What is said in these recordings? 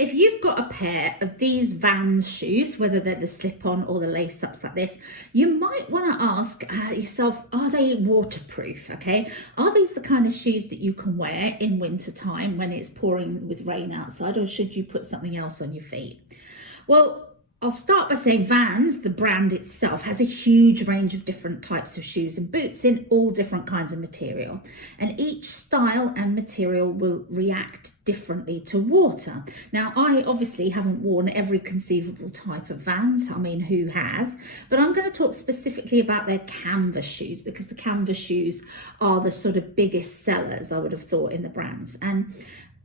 If you've got a pair of these Vans shoes, whether they're the slip-on or the lace-ups like this, you might want to ask yourself, are they waterproof? Okay, are these the kind of shoes that you can wear in winter time when it's pouring with rain outside, or should you put something else on your feet? Well, I'll start by saying Vans, the brand itself, has a huge range of different types of shoes and boots in all different kinds of material. And each style and material will react differently to water. Now, I obviously haven't worn every conceivable type of Vans. I mean, who has? But I'm going to talk specifically about their canvas shoes, because the canvas shoes are the sort of biggest sellers, I would have thought, in the brands. And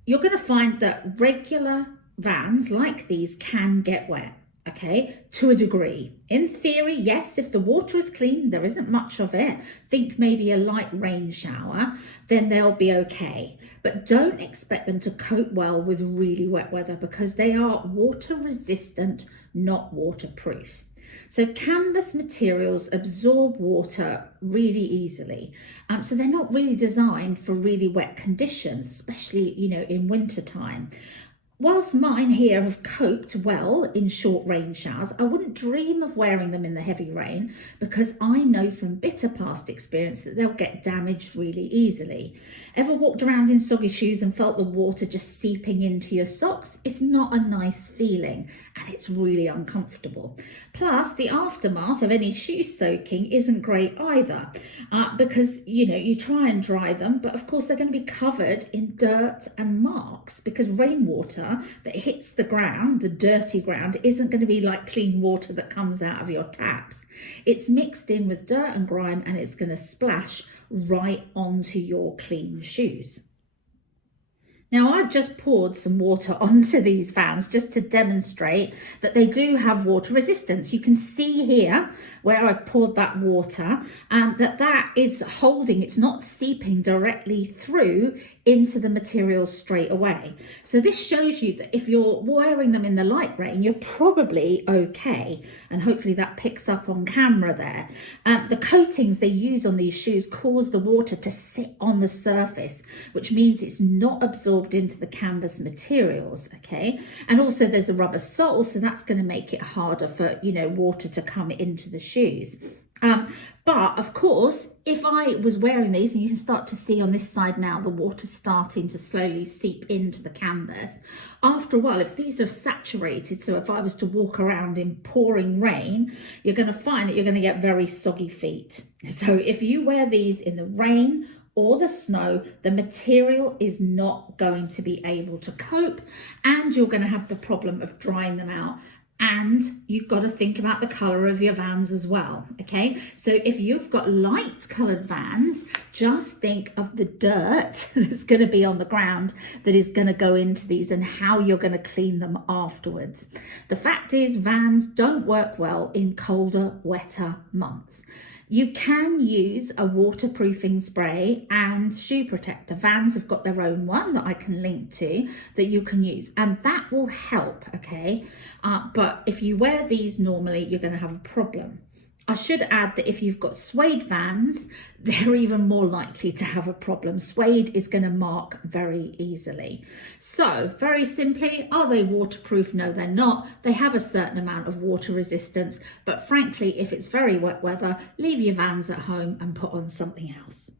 you're going to find that regular Vans like these can get wet. Okay, to a degree. In theory, yes, if the water is clean, there isn't much of it, think maybe a light rain shower, then they'll be okay. But don't expect them to cope well with really wet weather, because they are water resistant, not waterproof. So canvas materials absorb water really easily. So they're not really designed for really wet conditions, especially, in winter time. Whilst mine here have coped well in short rain showers, I wouldn't dream of wearing them in the heavy rain, because I know from bitter past experience that they'll get damaged really easily. Ever walked around in soggy shoes and felt the water just seeping into your socks? It's not a nice feeling, and it's really uncomfortable. Plus, the aftermath of any shoe soaking isn't great either, because, you try and dry them, but of course they're going to be covered in dirt and marks, because rainwater that hits the ground, the dirty ground, isn't going to be like clean water that comes out of your taps. It's mixed in with dirt and grime, and it's going to splash right onto your clean shoes. Now, I've just poured some water onto these Vans just to demonstrate that they do have water resistance. You can see here where I've poured that water, that is holding, it's not seeping directly through into the material straight away. So this shows you that if you're wearing them in the light rain, you're probably okay. And hopefully that picks up on camera there. The coatings they use on these shoes cause the water to sit on the surface, which means it's not absorbed into the canvas materials, okay? And also there's a rubber sole, so that's going to make it harder for, water to come into the shoes. But of course, if I was wearing these, and you can start to see on this side now, the water starting to slowly seep into the canvas. After a while, if these are saturated, so if I was to walk around in pouring rain, you're going to find that you're going to get very soggy feet. So if you wear these in the rain or the snow, the material is not going to be able to cope, and you're going to have the problem of drying them out. And you've got to think about the colour of your Vans as well, okay? So if you've got light coloured Vans, just think of the dirt that's going to be on the ground that is going to go into these, and how you're going to clean them afterwards. The fact is, Vans don't work well in colder, wetter months. You can use a waterproofing spray and shoe protector. Vans have got their own one that I can link to that you can use, and that will help, okay? But if you wear these normally, you're going to have a problem. I should add that if you've got suede Vans, they're even more likely to have a problem. Suede is going to mark very easily. So, very simply, are they waterproof? No, they're not. They have a certain amount of water resistance, but frankly, if it's very wet weather, leave your Vans at home and put on something else.